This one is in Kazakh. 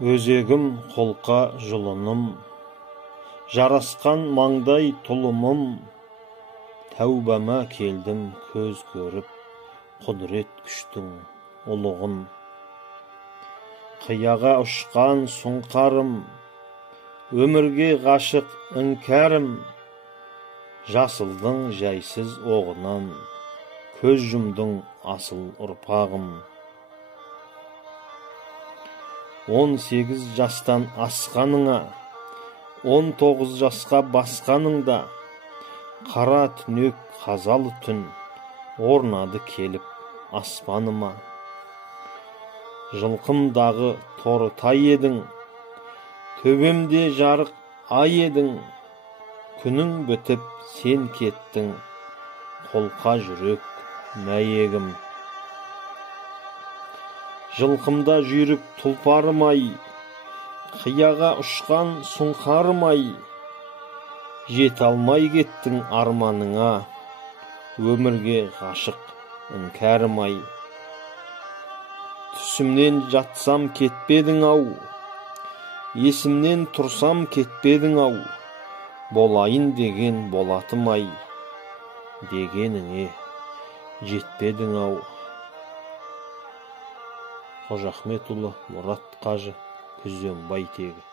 Өзегім қолқа жұлыным, жарасқан маңдай тұлымым, тәубама келдім көз көріп, құдірет күштің ұлығын. Қияға ұшқан сұңқарым, өмірге ғашық іңкәрім, жасылдың жайсыз оғынан, көз жұмдың асыл ұрпағым. 18 жастан асқаныңа, 19 жасқа басқаныңда, қара түнек қазалы түн орнады келіп аспаныма. Жылқымдағы торытай едің, төбемде жарық ай едің, күнің бітіп сен кеттің, қолқа жүрек мәйегім. Жылқымда жүйрік тұлпарым-ай, қияға ұшқан сұңқарым-ай, жете алмай кеттің арманыңа, өмірге ғашық іңкәрім-ай. Түсімнен жатсам кетпедің-ау, есімнен тұрсам кетпедің-ау, болайын деген болатым-ай, дегеніңе жетпедің-ау. Қожа Ахметұлы Мұрат Қажы, Күзембай тегі.